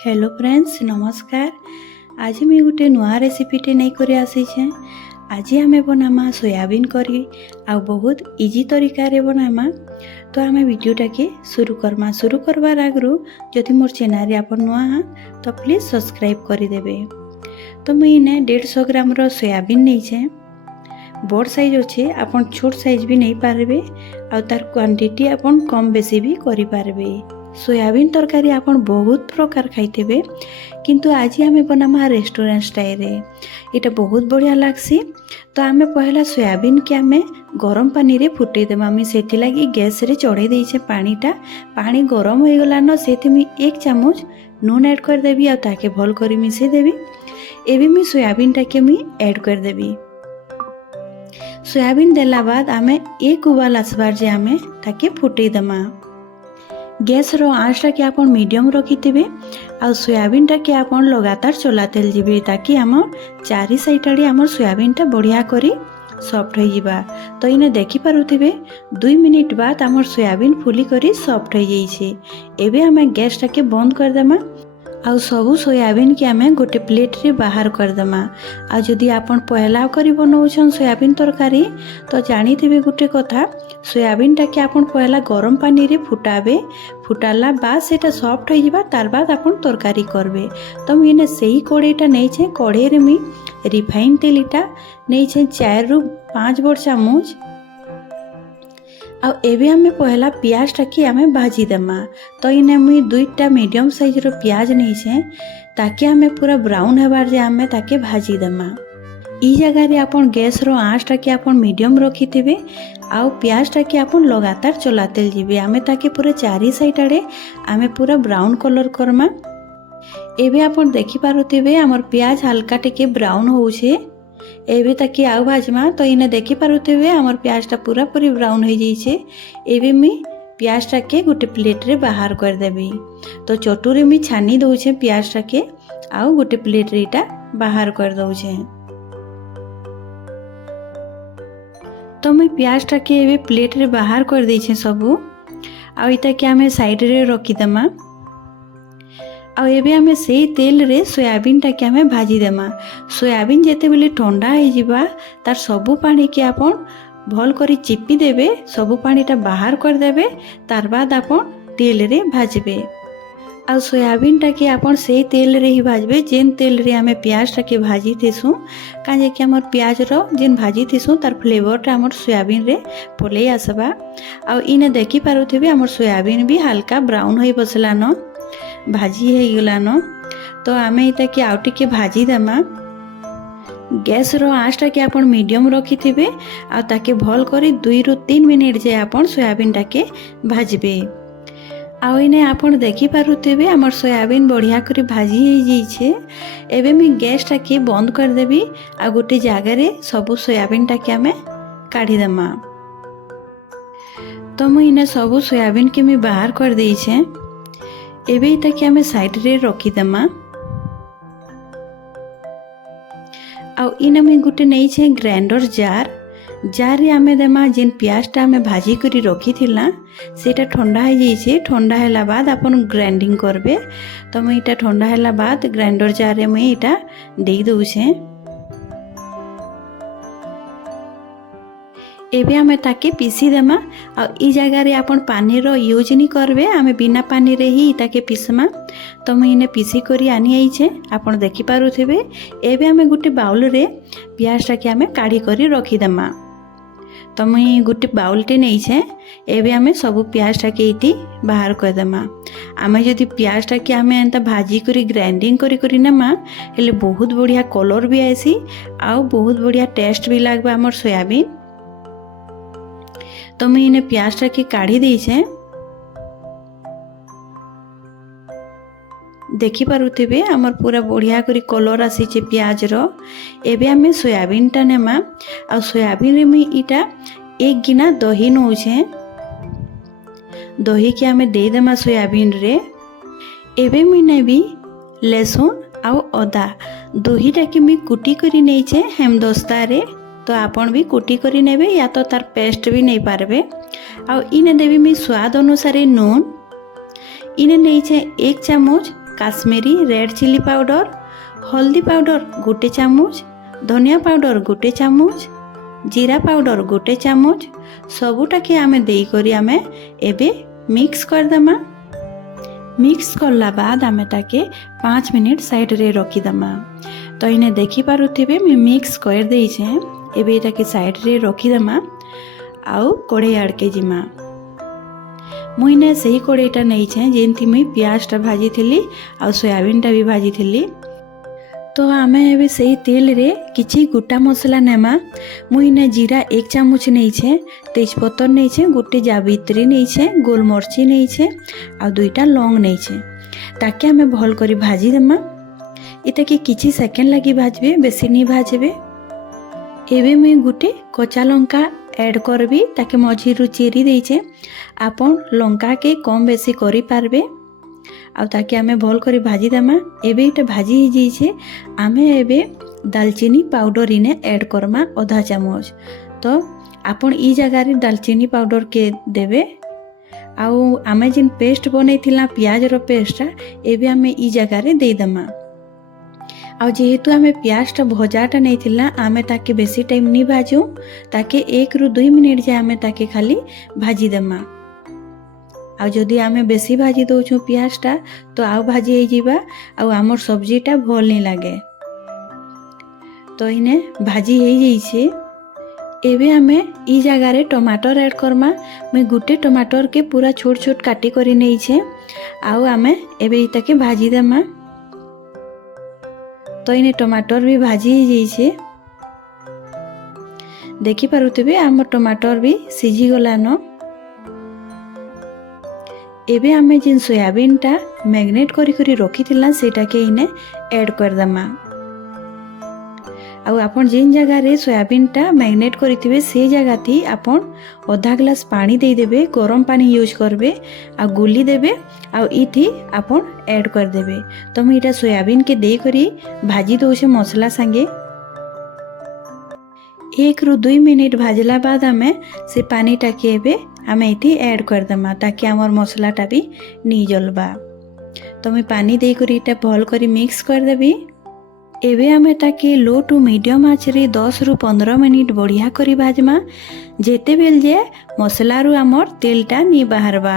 Hello friends नमस्कार। आज मैं गोटे नुआ रेसिपीटे नहीं कर आसीछे। आज आम बनामा सोयाबीन करी आ बहुत इजी तरीका रे बनामा। तो आम वीडियोटा के शुरू करमा। शुरू करवार आगु जदि मोर चैनल आप नुआ हाँ तो प्लीज सब्सक्राइब करदेवे। तो मुझे 150 ग्राम सोयाबीन नहीं बड़ साइज अच्छे आपन छोट साइज भी नहीं पारे आ तार क्वांटिटी आपन कम बेसी भी करि पारबे। सोयाबीन तरकारी आपन बहुत प्रकार खाइतेबे किंतु आज आम बनामा रेस्टोरेंट स्टाइल रे। इटा बहुत बढ़िया लागसी। तो आम पहला सोयाबीन के आम गरम पानी रे फुटे देमा। आम सेति लगी गैस रे चढ़े देइछे पानीटा। पानी गरम हो गला न सेति मी 1 चामच नून ऐड कर देबी आ ताके भल करी मिसे देबी। एबे मी सोयाबीन टाके मी ऐड कर देबी। सोयाबीन देला बाद आम एक उबाल आसबार जे आम ताके फुटे देमा। गैस रो आँच टाके आपन मीडियम रखिथिबे आ सोयाबीन टाके आपन लगातार चलातेल जिबे ताकि आमर चारि साइड आड़े आमर सोयाबीन टा बढ़िया करी सॉफ्ट हो जिबा। तो इने देखि पारुथिबे 2 मिनिट बाद आमर सोयाबीन फुली करी सॉफ्ट हो जाइछे। एबे आमे गैस टाके बंद कर देमा आ सबु सोयाबीन के आमे गोटे प्लेट रे बाहर कर देमा। आ जदि आपन पहला करी बनाउछन सोयाबीन तरकारी तो जानी थिबे गोटे कथा सोयाबीन टाके आपन पहला गरम पानी रे फुटाबे। फुटाला बाद सेटा सॉफ्ट हो जिबा तार बाद आपन तरकारी करबे। तो मैंने सही कड़ेटा नहीं छे। कड़े रे मी रिफाइन तेलटा नहीं छे 4 रु 5 बड़ चामच। आ एबे हमें पहला प्याज टाके हमें भाजी देमा। तो इने मुई 2टा मीडियम साइज रो प्याज नहीं छे ताकि हमें पूरा ब्राउन हेबार जे हमें ताके भाजी देमा। ई जगह रे आपन गैस रो आँच टाके आपन मीडियम रखिथिबे आ प्याज टाके आपन लगातार चलातेल जिबे। आमे ताके पूरा चारि साइड आड़े आमे पूरा ब्राउन कलर करमा। एबे आपन देखि पारुथिबे हमर प्याज हल्का टिके ब्राउन होउछे। एबे ताकि आउ भाजमा। तो इने देखि पारुथिबे हमर प्याजटा पूरा पूरी ब्राउन हो जाइछे। एबे मी प्याज टाके गोटे प्लेट रे बाहर कर देबी। तो चटुरे मी छानी दउछे प्याज टाके आउ गोटे प्लेट रे इटा बाहर कर दउछे। तो मैं प्याज टाके एबे प्लेट रे बाहर कर देइछे सबु। आ इटा के हमें साइड रे रखी देमा। आ एबे हमें सेही तेल रे सोयाबीन टाके हमें भाजी देमा। सोयाबीन जेते बेले ठंडा हो जिबा तार सबु पानी के आपन भल करी चिपी देबे। सबु पानीटा बाहर कर देबे तार बाद आपन तेल रे भाजबे। आ सोयाबीन टाके आपन सेही तेल रे ही भाजबे जेन तेल रे हमें प्याज टाके भाजी थेसु। काजे कि हमर प्याज रो जेन भाजी थेसु तार फ्लेवरटा हमर सोयाबीन रे पले आसबा। आ इने देखि पारुथिबे हमर सोयाबीन भी हल्का ब्राउन होई बसला न भाजी है गला न। तो आमे इता के आउ टिके भाजी देमा। गैस रो आँच टाके आपन मीडियम रखिथिबे आ ताके भल करी 2 रु 3 मिनिट जे आपन सोयाबीन टाके भाजबे। आ इने आपन देखि पारुथिबे हमर सोयाबीन बढ़िया करी भाजी हो जाइछे। एबे मी गैस टाके बंद कर देबी आ गोटे जगह रे सबु सोयाबीन टाके हमें काढी देमा। तो मु इने सबु सोयाबीन के मी बाहर कर देइछे। एबे ताकि हमें साइड रे रखी देमा। आ इने मी गुटे नहीं छे ग्राइंडर जार। जार रे हमें देमा जेन प्याजटा हमें भाजी करी रखी थिला सेटा ठंडा हो जाइछे। ठंडा हैला बाद आपन ग्राइंडिंग करबे। तो मैं इटा ठंडा हैला बाद ग्राइंडर जार रे मैं इटा देई दउछे। एबे हमें ताके पीसी देमा। आ ई जगह रे आपन पानी रो यूज नहीं करबे। हमें बिना पानी रे ही ताके पीसमा। तो मैं इने पीसी करी आनी आइछे आपन देखि पारुथिबे। एबे हमें गुटे बाउल रे प्याज टाके हमें काढी करी रखी देमा। तो मैं गुटे बाउलटे नहीं छे। एबे हमें सबु प्याज टाके इति बाहर कर देमा। आमे जदि प्याज टाके हमें एंता भाजी करी ग्राइंडिंग करी करी नेमा हेले बहुत बढ़िया कलर भी आसी आ बहुत बढ़िया टेस्ट भी लागबा हमर सोयाबीन। तो मैं इने प्याज टाके काढ़ी देइछे। देखि पारुथिबे हमर पूरा बढ़िया करी कलर आसीचे प्याज रो। एबे हमें सोयाबीन टा नेमा। आ सोयाबीन रे मैं इटा 1 गिना दही नउछे। दही के हमें दे देमा सोयाबीन रे। एबे मैं नेबी लहसुन आ अदा दही टाके मैं कुटी करी नेइछे हेमदस्ता रे। तो आपन भी कुटी करी नेबे या तो तार पेस्ट भी नहीं पारबे। आ इने देबी मैं स्वाद अनुसार नून। इने नहीं छे 1 चामच काश्मीरी रेड चिली पाउडर, हल्दी पाउडर गोटे चामच, धनिया पाउडर गोटे चामच, जीरा पाउडर गोटे चामच सबुटाके आमे देई करी आमे एबे मिक्स करदमा। मिक्स करला बाद आमे ताके 5 मिनिट साइड रे रखी दमा। तो इने देखि पारुथिबे मैं मिक्स कर देई छे। एबे ताके साइड रे रखी दमा आउ कढ़ई आड़के जिमा। मुइने सही कढ़ईटा नहीं छे जेंति मुई प्याजटा भाजी थिली आ सोयाबीनटा भी भाजी थिली। तो आमे एबे सही तेल रे किछि गोटा मसला नेमा। मुइने जीरा 1 चामच नहीं छे, तेजपत्तर नहीं छे, गोटे जावित्री नहीं छे, गोलमरची नहीं छे आ 2टा लौंग नहीं छे। ताके आमे भल करी भाजी देमा। इताके किछि सेकेंड लगी भाजबे, बेसी नहीं भाजबे। एबे मुई गोटे कच्चा लंका ऐड करबी, ताके मझिरु चेरी देइछे। आपन लंका के कम बेसी करि पारबे आ ताके आमे भल करी भाजी देमा। एबे इटा भाजी ही जाइछे। आमे एबे दालचीनी पाउडर इने ऐड करमा आधा चामच। तो आपन ई जगह रे दालचीनी पाउडर के देबे। आउ आमे जिन पेस्ट बनैथिला प्याज रो पेस्टटा एबे आमे ई जगह रे दे दमा। आउ जेहेतु आमे प्याजटा भजाटा नहीं थिला आमे ताके बेसी टाइम नहीं भाजू, ताके 1 रु 2 मिनिट जे आमे ताके खाली भाजी देमा। आउ जदि आमे बेसी भाजी दउछु प्याजटा तो आउ भाजी हो जिबा आउ आमर सब्जीटा भल नहीं लागे। तो इने भाजी हो जाइछे। एबे आमे ई जगह रे टमाटर ऐड करमा। मैं गुटे टमाटर के पूरा छोट छोट काटी करी नहीं छे। आउ आमे एबे इताके भाजी देमा। तो इने टमाटर भी भाजी ही जाइछे। देखि पारुथिबे आमर टमाटर भी सिझी गलानो। एबे आमे जिन सोयाबीनटा मैग्नेट करी करी रखी थिला सेटा के इने ऐड कर दमा। आउ आपन जिन जगह रे सोयाबीनटा मैग्नेट करिथिबे से जगह थी आपन आधा ग्लास पानी दे देबे, गरम पानी यूज करबे आ गुली देबे आ इथि आपन ऐड कर देबे। तो मैं इटा सोयाबीन के दे करी भाजी दउछे मसला संगे। 1 रु 2 मिनिट भाजला बाद आमे से पानीटा के एबे आमे इथि ऐड कर दमा, ताकि हमर मसलाटा भी नी जलबा। तो मैं पानी दे करी इटा भल करी मिक्स कर देबी। एबे आमे ताके लो टू मीडियम आँच रे 10 रु 15 मिनिट बढ़िया करी भाजमा, जेते बेल जे मसला रु हमर तेलटा नी बाहरबा।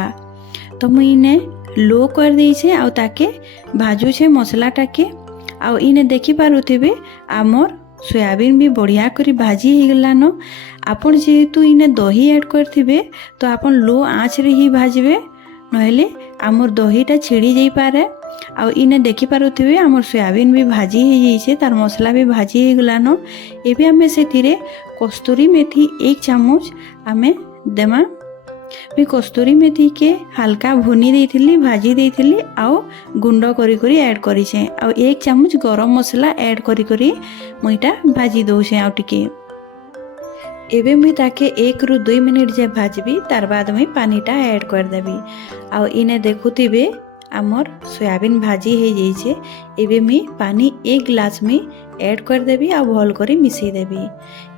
तो मुई इने लो कर देई छे आउ ताके भाजू छे मसलाटा के। आउ इने देखि पारुथिबे हमर सोयाबीन भी बढ़िया करी भाजी ही गलानो। आपन जेहेतु इने दही ऐड करथिबे तो आपन लो आँच रे ही भाजबे, नहेले हमर दहीटा छिड़ी जाई पारे। आउ इने देखि पारुथिबे हमर सोयाबीन भी भाजी ही जाइछे, तार मसला भी भाजी ही गलानो। एबे आमे सेथिरे कस्तूरी मेथी 1 चामच आमे देमा। मैं कस्तूरी मेथी के हल्का भुनी देइथिली, भाजी देइथिली आउ गुंड करी करी ऐड करी छे। आउ 1 चामच गरम मसला ऐड करी करी मुइटा भाजी दउछे आउ टिके। एबे मुई ताके 1 रु 2 मिनिट जे भाजबी, तार बाद मुई पानीटा ऐड कर देबी। आउ इने देखुथिबे हमर सोयाबीन भाजी हो जाइछे। एबे मुई पानी 1 ग्लास में ऐड कर देबी आ भल करी मिसई देबी।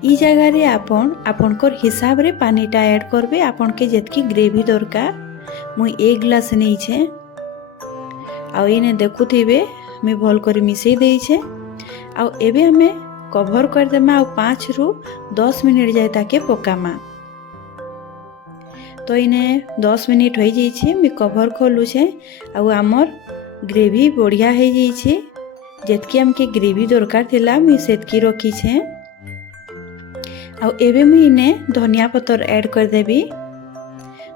ई जगह रे आपनकर हिसाब रे पानीटा ऐड करबे, आपन के जेतकी ग्रेवी दरकार। मुई 1 ग्लास नहीं छे। आउ इने देखुथिबे मुई भल करी मिसई देई छे। आउ एबे हमें कवर कर देमा आउ 5 रु 10 मिनिट जाए ताके पकामा। तो इने 10 मिनिट हो जाइछे। मुई कवर खोलू छे आउ हमर ग्रेवी बढ़िया हो जाइछे। जेतकी हमके ग्रेवी दरकार थिला मुई सेतकी रखी छे। आउ एबे मुई इने धनिया पत्तर ऐड कर देबी।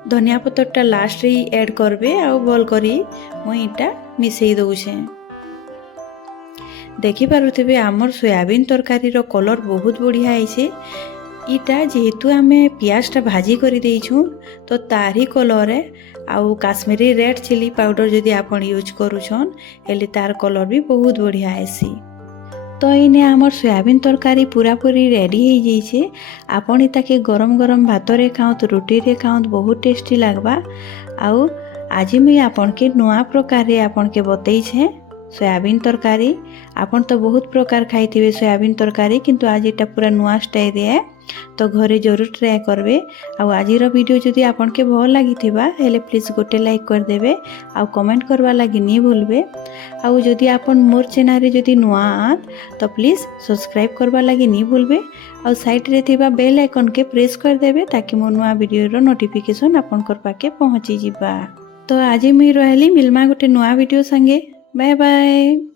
धनिया पत्तरटा लास्ट रे ऐड करबे आउ भल करी मुई इटा मिसई दउछे। देखि पारुथिबे हमर सोयाबीन तरकारी रो कलर बहुत बढ़िया आइछे। इटा जेहेतु आमे प्याजटा भाजी करी देइछु तो तारी कलर आउ काश्मीरी रेड चिली पाउडर जदि आपन यूज करूछन हेले तार कलर भी बहुत बढ़िया आइसी। तो इने हमर सोयाबीन तरकारी पूरा पूरी रेडी हो जाइछे। आपन इताके गरम गरम भात रे खाउत, रोटी रे खाउत बहुत टेस्टी लागबा। आउ आज मुई आपन के नया प्रकार रे आपन के बतई छे सोयाबीन तरकारी। आपन तो बहुत प्रकार खाइथिबे सोयाबीन तरकारी, किंतु आज एटा पूरा नया स्टाइल रे तो घरे जरूर ट्राए करबे। आउ आजिर वीडियो जदि आपनके भल लागिथिबा हेले प्लीज गोटे लाइक कर देबे आउ कमेंट करवा लागि नी भूलबे। आउ जदि आपन मोर चैनल रे जदि नुआ आत तो प्लीज सब्सक्राइब करवा लागि नी भूलबे। आउ साइड रे थिबा बेल आइकन के प्रेस कर देबे ताकि मोर नुआ वीडियो रो नोटिफिकेशन आपनकर पाके पहुंची जिबा। तो आज मुई रहली मिलमा गोटे नुआ वीडियो संगे। Bye bye.